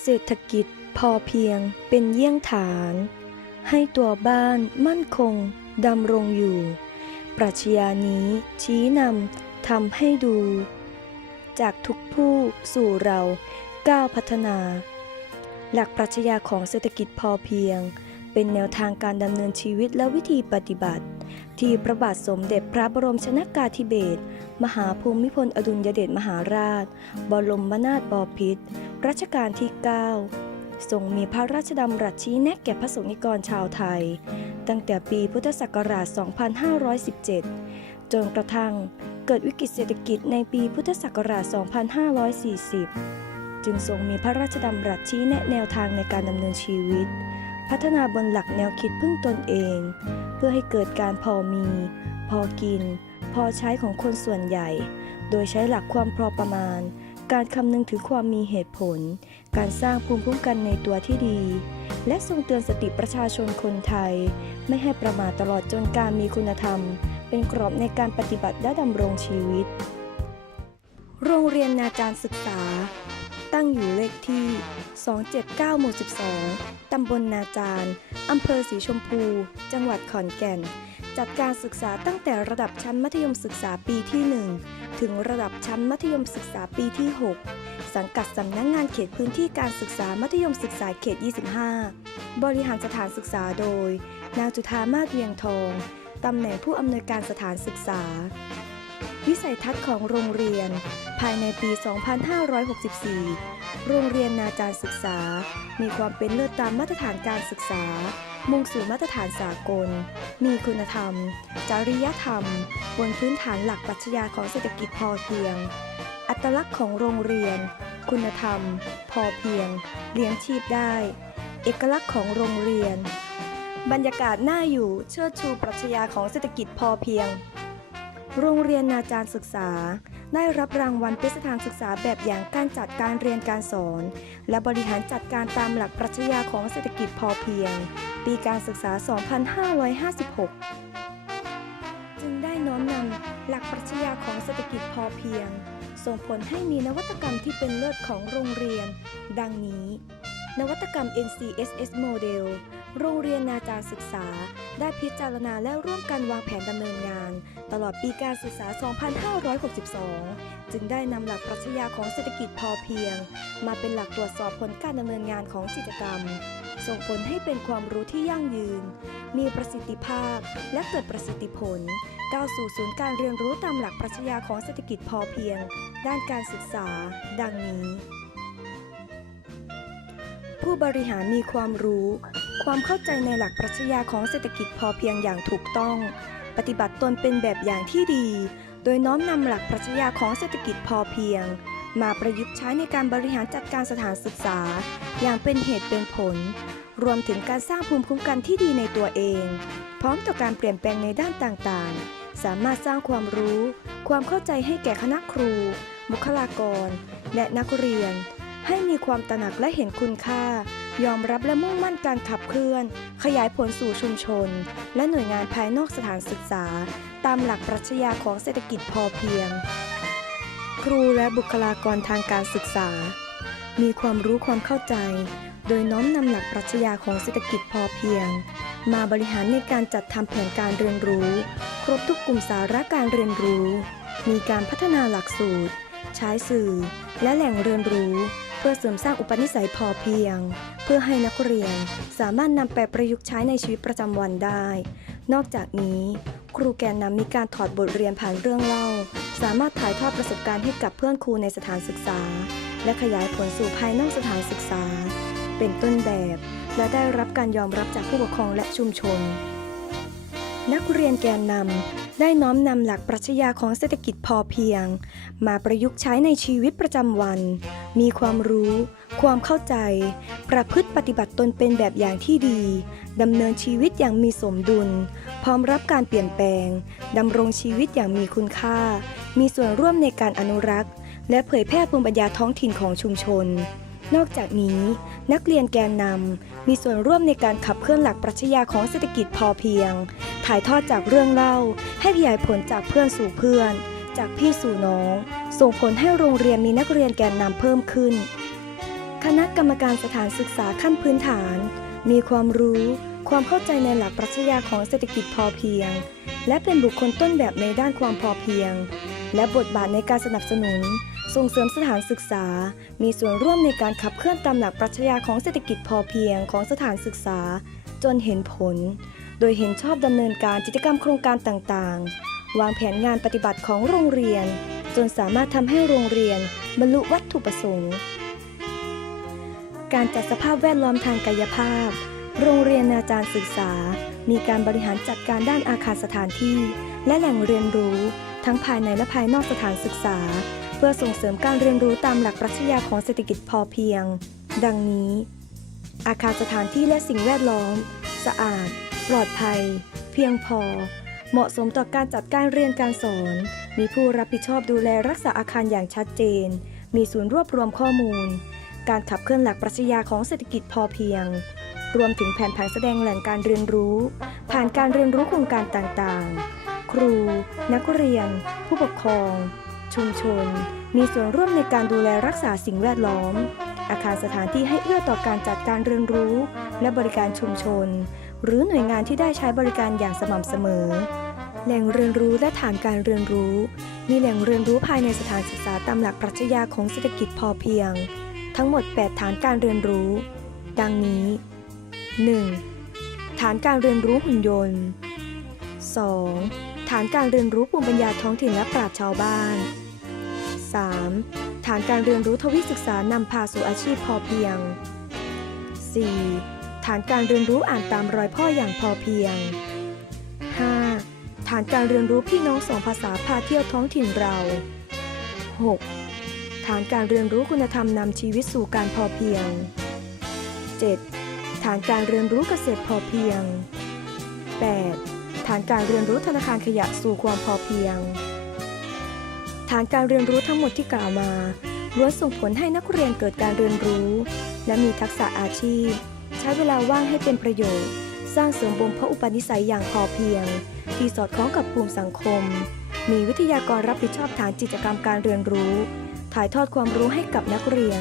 เศรษฐกิจพอเพียงเป็นเยี่ยงฐาน ให้ตัวบ้านมั่นคงดำรงอยู่ ปรัชญานี้ชี้นำทำให้ดู จากทุกผู้สู่เราก้าวพัฒนา หลักปรัชญาของเศรษฐกิจพอเพียง เป็นแนวทางการดำเนินชีวิตและวิธีปฏิบัติ ที่พระบาทสมเด็จพระบรมชนากาธิเบศรมหาภูมิพลอดุลยเดชมหาราช บรมนาถบพิตร รัชกาลที่ 9 ทรงมีพระราชดำรัสชี้แนะแก่พระสงฆ์นิกรชาวไทย ตั้งแต่ปีพุทธศักราช 2517 จนกระทั่งเกิดวิกฤตเศรษฐกิจในปีพุทธศักราช 2540 จึงทรงมีพระราชดำรัสชี้แนะแนวทางในการดำเนินชีวิต พัฒนาบนหลักแนวคิดพึ่งตนเอง เพื่อให้เกิดการพอมี พอกิน พอใช้ของคนส่วนใหญ่ โดยใช้หลักความพอประมาณ การคำนึงถึงความมีเหตุผล การสร้างภูมิคุ้มกันในตัวที่ดี และทรงเตือนสติประชาชนคนไทย ไม่ให้ประมาทตลอดจนการมีคุณธรรม เป็นกรอบในการปฏิบัติและดำรงชีวิต โรงเรียนนาจารศึกษา ตั้งอยู่เลขที่ 279หมู่12 ตำบลนาจารอำเภอสีชมพู จังหวัดขอนแก่น จัดการศึกษาตั้งแต่ระดับชั้นมัธยมศึกษาปีที่ 1 ถึงระดับชั้นมัธยมศึกษาปีที่ 6 สังกัดสำนักงงานเขตพื้นที่การศึกษามัธยมศึกษาเขต 25 บริหารสถานศึกษาโดย นางจุธามาศเวียงทองตำแหน่งผู้อำนวยการสถานศึกษา วิสัยทัศน์ของโรงเรียน ภายในปี 2564 โรงเรียนนาจารศึกษา มีความเป็นเลิศตามมาตรฐานการศึกษา มุ่งสู่มาตรฐานสากล มีคุณธรรม จริยธรรม บนพื้นฐานหลักปรัชญาของเศรษฐกิจพอเพียง อัตลักษณ์ของโรงเรียน คุณธรรม พอเพียง เลี้ยงชีพได้ เอกลักษณ์ของโรงเรียน บรรยากาศน่าอยู่เชิดชูปรัชญาของเศรษฐกิจพอเพียง โรงเรียนนาจารศึกษาได้รับรางวัลเป็นสถานศึกษาแบบอย่างการจัดการเรียนการสอน และบริหารจัดการตามหลักปรัชญาของเศรษฐกิจพอเพียง ปีการศึกษา 2556 จึงได้น้อมนำหลักปรัชญาของเศรษฐกิจพอเพียง ส่งผลให้มีนวัตกรรมที่เป็นเลิศของโรงเรียน ดังนี้ นวัตกรรม NCSS Model โรงเรียนนาจารศึกษา ได้พิจารณาและร่วมกันวางแผนดำเนินงาน ตลอดปีการศึกษา 2562 จึงได้นำหลักปรัชญาของเศรษฐกิจพอเพียง มาเป็นหลักตรวจสอบผลการดำเนินงานของกิจกรรม ส่งผลให้เป็นความรู้ที่ยั่งยืน มีประสิทธิภาพ และเกิดประสิทธิผล ก้าวสู่ศูนย์การเรียนรู้ตามหลักปรัชญาของเศรษฐกิจพอเพียง ด้านการศึกษา ดังนี้ ผู้บริหารมีความรู้ ความเข้าใจในหลักปรัชญาของเศรษฐกิจพอเพียงอย่างถูกต้อง ปฏิบัติตนเป็นแบบอย่างที่ดี โดยน้อมนำหลักปรัชญาของเศรษฐกิจพอเพียง มาประยุกต์ใช้ในการบริหารจัดการสถานศึกษา อย่างเป็นเหตุเป็นผล รวมถึงการสร้างภูมิคุ้มกันที่ดีในตัวเอง พร้อมต่อการเปลี่ยนแปลงในด้านต่างๆ สามารถสร้างความรู้ ความเข้าใจให้แก่คณะครู บุคลากร และนักเรียน ให้มีความตระหนักและเห็นคุณค่า ยอมรับและมุ่งมั่นการขับเคลื่อน ขยายผลสู่ชุมชน และหน่วยงานภายนอกสถานศึกษา ตามหลักปรัชญาของเศรษฐกิจพอเพียง ครูและบุคลากรทางการศึกษา มีความรู้ความเข้าใจ โดยน้อมนำหลักปรัชญาของเศรษฐกิจพอเพียง มาบริหารในการจัดทำแผนการเรียนรู้ ครบทุกกลุ่มสาระการเรียนรู้ มีการพัฒนาหลักสูตร ใช้สื่อ และแหล่งเรียนรู้ เพื่อเสริมสร้างอุปนิสัยพอเพียง เพื่อให้นักเรียนสามารถนำไปประยุกต์ใช้ในชีวิตประจำวันได้ นอกจากนี้ ครูแกนนำมีการถอดบทเรียนผ่านเรื่องเล่า สามารถถ่ายทอดประสบการณ์ให้กับเพื่อนครูในสถานศึกษา และขยายผลสู่ภายนอกสถานศึกษา เป็นต้นแบบ และได้รับการยอมรับจากผู้ปกครองและชุมชน นักเรียนแกนนำได้น้อมนำหลักปรัชญาของเศรษฐกิจพอเพียง มาประยุกต์ใช้ในชีวิตประจำวัน มีความรู้ ความเข้าใจ ประพฤติปฏิบัติตนเป็นแบบอย่างที่ดีดำเนินชีวิตอย่างมีสมดุล ร้อมรับการเปลี่ยนแปลงดำรงชีวิตอย่างมีคุณค่า มีส่วนร่วมในการอนุรักษ์ และเผยแพร่ภูมิปัญญาท้องถิ่นของชุมชน นอกจากนี้ นักเรียนแกนนำมีส่วนร่วมในการขับเคลื่อนหลักปรัชญาของเศรษฐกิจพอเพียง ถ่ายทอดจากเรื่องเล่า ให้ขยายผลจากเพื่อนสู่เพื่อน จากพี่สู่น้อง ส่งผลให้โรงเรียนมีนักเรียนแกนนำเพิ่มขึ้น คณะกรรมการสถานศึกษาขั้นพื้นฐาน มีความรู้ ความเข้าใจในหลักปรัชญาของเศรษฐกิจพอเพียง และเป็นบุคคลต้นแบบในด้านความพอเพียง และบทบาทในการสนับสนุน ส่งเสริมสถานศึกษา มีส่วนร่วมในการขับเคลื่อนตามหลักปรัชญาของเศรษฐกิจพอเพียงของสถานศึกษา จนเห็นผล โดยเห็นชอบดำเนินการกิจกรรมโครงการต่างๆ วางแผนงานปฏิบัติของโรงเรียน จนสามารถทำให้โรงเรียน บรรลุวัตถุประสงค์ การจัดสภาพแวดล้อมทางกายภาพ โรงเรียนอาจารย์ศึกษา มีการบริหารจัดการด้านอาคารสถานที่ และแหล่งเรียนรู้ ทั้งภายในและภายนอกสถานศึกษา เพื่อส่งเสริมการเรียนรู้ตามหลักปรัชญาของเศรษฐกิจพอเพียง ดังนี้ อาคารสถานที่และสิ่งแวดล้อม สะอาด ปลอดภัย เพียงพอ เหมาะสมต่อการจัดการเรียนการสอน มีผู้รับผิดชอบดูแลรักษาอาคารอย่างชัดเจน มีศูนย์รวบรวมข้อมูล การขับเคลื่อนหลักปรัชญาของเศรษฐกิจพอเพียง รวมถึงแผนผังแสดงแหล่งการเรียนรู้ ผ่านการเรียนรู้โครงการต่างๆ ครู นักเรียน ผู้ปกครอง ชุมชน มีส่วนร่วมในการดูแลรักษาสิ่งแวดล้อม อาคารสถานที่ให้เอื้อต่อการจัดการเรียนรู้ และบริการชุมชน หรือหน่วยงานที่ได้ใช้บริการอย่างสม่ำเสมอ แหล่งเรียนรู้และฐานการเรียนรู้ มีแหล่งเรียนรู้ภายในสถานศึกษาตามหลักปรัชญาของเศรษฐกิจพอเพียง ทั้งหมด 8 ฐานการเรียนรู้ ดังนี้ 1. ฐานการเรียนรู้หุ่นยนต์ 2. ฐานการเรียนรู้ภูมิปัญญาท้องถิ่นและปราชญ์ชาวบ้าน 3. ฐานการเรียนรู้ทวิศึกษานำพาสู่อาชีพพอเพียง 4. ฐานการเรียนรู้อ่านตามรอยพ่ออย่างพอเพียง 5. ฐานการเรียนรู้พี่น้องสองภาษาพาเที่ยวท้องถิ่นเรา 6. ฐานการเรียนรู้คุณธรรมนำชีวิตสู่การพอเพียง 7. ฐานการเรียนรู้เกษตรพอเพียง 8. ฐานการเรียนรู้ธนาคารขยะสู่ความพอเพียง ฐานการเรียนรู้ทั้งหมดที่กล่าวมาล้วนส่งผลให้นักเรียนเกิดการเรียนรู้ และมีทักษะอาชีพ ใช้เวลาว่างให้เป็นประโยชน์ สร้างเสริมบ่มเพาะอุปนิสัยอย่างพอเพียง ที่สอดคล้องกับภูมิสังคม มีวิทยากรรับผิดชอบฐานกิจกรรมการเรียนรู้ ถ่ายทอดความรู้ให้กับนักเรียน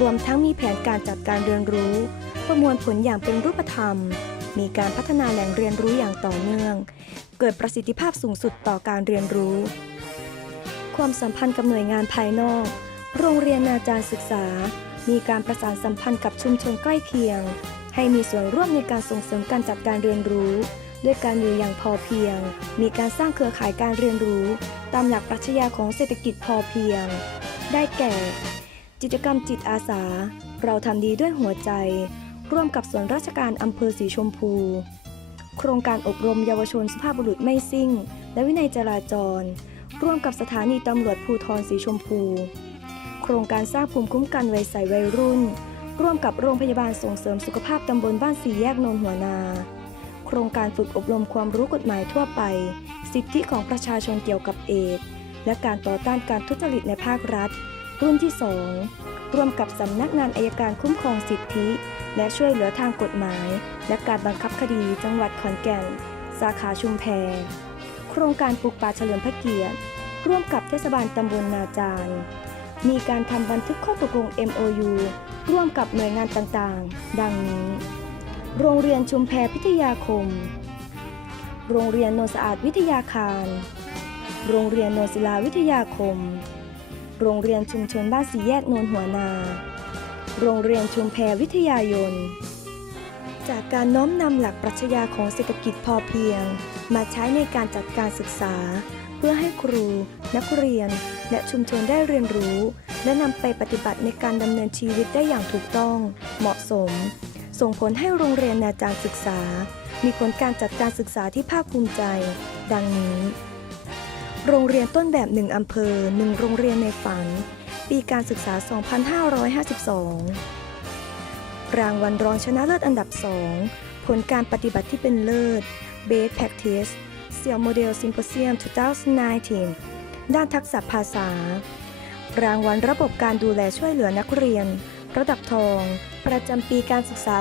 รวมทั้งมีแผนการจัดการเรียนรู้ ประมวลผลอย่างเป็นรูปธรรม มีการพัฒนาแหล่งเรียนรู้อย่างต่อเนื่อง เกิดประสิทธิภาพสูงสุดต่อการเรียนรู้ ความสัมพันธ์กับหน่วยงานภายนอก โรงเรียนอาจารย์ศึกษา มีการประสานสัมพันธ์กับชุมชนใกล้เคียง ให้มีส่วนร่วมในการส่งเสริมการจัดการเรียนรู้ ด้วยการอยู่อย่างพอเพียง มีการสร้างเครือข่ายการเรียนรู้ ตามหลักปรัชญาของเศรษฐกิจพอเพียง ได้แก่ กิจกรรมจิตอาสา เราทำดีด้วยหัวใจ ร่วมกับส่วนราชการอำเภอสีชมพู โครงการอบรมเยาวชนสุภาพบุรุษไม่ซิ่ง และวินัยจราจร ร่วมกับสถานีตำรวจภูทรสีชมพู โครงการสร้างภูมิคุ้มกันไว้ใสวัยรุ่น ร่วมกับโรงพยาบาลส่งเสริมสุขภาพตำบลบ้านสีแยกนนหัวนา โครงการฝึกอบรมความรู้กฎหมายทั่วไป สิทธิของประชาชนเกี่ยวกับเอดและการต่อต้านการทุจริตในภาครัฐ รุ่นที่ 2 ร่วมกับสำนักงานอายการคุ้มครองสิทธิ และช่วยเหลือทางกฎหมาย และการบังคับคดีจังหวัดขอนแก่น สาขาชุมแพโครงการปลูกป่าเฉลิมพระเกียรติ ร่วมกับเทศบาลตำบลนาจารมีการทำบันทึกข้อตกลง MOU ร่วมกับหน่วยงานต่างๆ ดังนี้ โรงเรียนชุมแพพิทยาคม โรงเรียนโนนสะอาดวิทยาคาร โรงเรียนโนนศิลาวิทยาคม โรงเรียนชุมชนบ้านสีแยกโนนหัวนา โรงเรียนชุมแพวิทยายน จากการน้อมนำหลักปรัชญาของเศรษฐกิจพอเพียง มาใช้ในการจัดการศึกษา เพื่อให้ครู นักเรียน และชุมชนได้เรียนรู้ และนำไปปฏิบัติในการดำเนินชีวิตได้อย่างถูกต้อง เหมาะสม ส่งผลให้โรงเรียนอาจารศึกษา มีผลการจัดการศึกษาที่ภาคภูมิใจ ดังนี้ โรงเรียนต้นแบบหนึ่งอำเภอหนึ่งโรงเรียนในฝัน ปีการศึกษา 2552 รางวัลรองชนะเลิศอันดับ 2 ผลการปฏิบัติที่เป็นเลิศ Best Practice เซียวโมเดล Symposium 2019 ด้านทักษะภาษา รางวัลระบบการดูแลช่วยเหลือนักเรียน ระดับทอง ประจำปีการศึกษา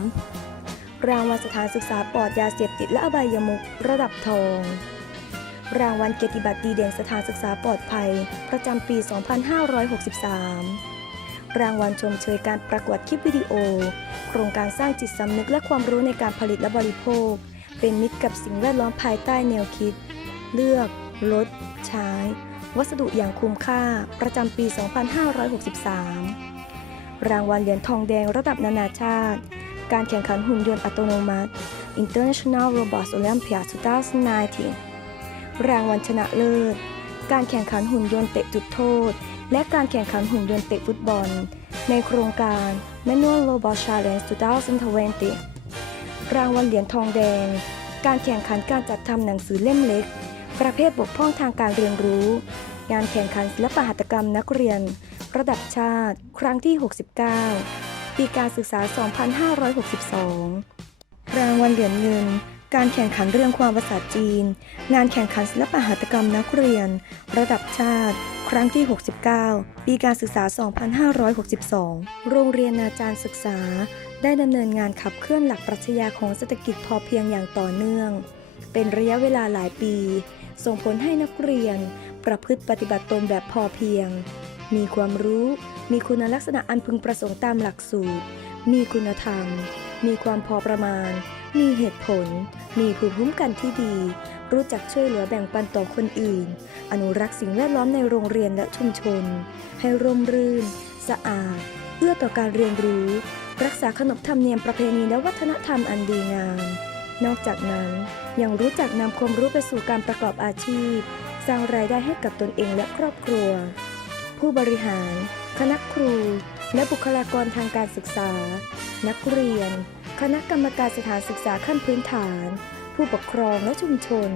2563 รางวัลสถานศึกษาปลอดยาเสพติดและอบายมุขระดับทอง รางวัลเกียรติบัตรดีเด่นสถานศึกษาปลอดภัย ประจำปี 2563 รางวัลชมเชยการประกวดคลิปวิดีโอ โครงการสร้างจิตสำนึกและความรู้ในการผลิตและบริโภค เป็นมิตรกับสิ่งแวดล้อมภายใต้แนวคิด เลือก ลด ใช้ วัสดุอย่างคุ้มค่า ประจำปี 2563 รางวัลเหรียญทองแดงระดับนานาชาติ การแข่งขันหุ่นยนต์อัตโนมัติ International Robots Olympiad 2019 รางวัลชนะเลิศ การแข่งขันหุ่นยนต์เตะจุดโทษ และการแข่งขันหุ่นยนต์เตะฟุตบอล ในโครงการ Manual Robot Challenge 2020 รางวัลเหรียญทองแดง การแข่งขันการจัดทำหนังสือเล่มเล็ก ประเภทบกพร่องทางการเรียนรู้ งานแข่งขันศิลปหัตถกรรมนักเรียน ระดับชาติ ครั้งที่ 69 ปีการศึกษา 2562 รางวัลเหรียญเงิน การแข่งขันเรื่องความภาษาจีน งานแข่งขันศิลปหัตกรรมนักเรียน ระดับชาติ ครั้งที่ 69 ปีการศึกษา 2562 โรงเรียนอาจารย์ศึกษา ได้ดำเนินงานขับเคลื่อนหลักปรัชญาของเศรษฐกิจพอเพียงอย่างต่อเนื่อง เป็นระยะเวลาหลายปี ส่งผลให้นักเรียน ประพฤติปฏิบัติตนแบบพอเพียง มีความรู้ มีคุณลักษณะอันพึงประสงค์ตามหลักสูตร มีคุณธรรม มีความพอประมาณ มีเหตุผล มีภูมิคุ้มกันที่ดี รู้จักช่วยเหลือแบ่งปันต่อคนอื่น อนุรักษ์สิ่งแวดล้อมในโรงเรียนและชุมชน ให้ร่มรื่น สะอาด เอื้อต่อการเรียนรู้ รักษาขนบธรรมเนียมประเพณีและวัฒนธรรมอันดีงาม นอกจากนั้นยังรู้จักนำความรู้ไปสู่การประกอบอาชีพ สร้างรายได้ให้กับตนเองและครอบครัว ผู้บริหาร คณะครู และบุคลากรทางการศึกษา นักเรียน คณะกรรมการสถานศึกษาขั้นพื้นฐาน ผู้ปกครองและชุมชน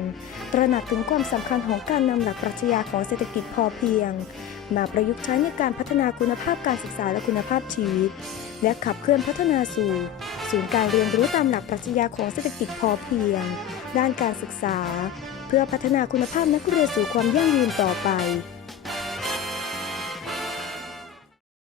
ตระหนักถึงความสำคัญของการนำหลักปรัชญาของเศรษฐกิจพอเพียง มาประยุกต์ใช้ในการพัฒนาคุณภาพการศึกษาและคุณภาพชีวิต และขับเคลื่อนพัฒนาสู่ ศูนย์การเรียนรู้ตามหลักปรัชญาของเศรษฐกิจพอเพียง ด้านการศึกษา เพื่อพัฒนาคุณภาพนักเรียนสู่ความยั่งยืนต่อไป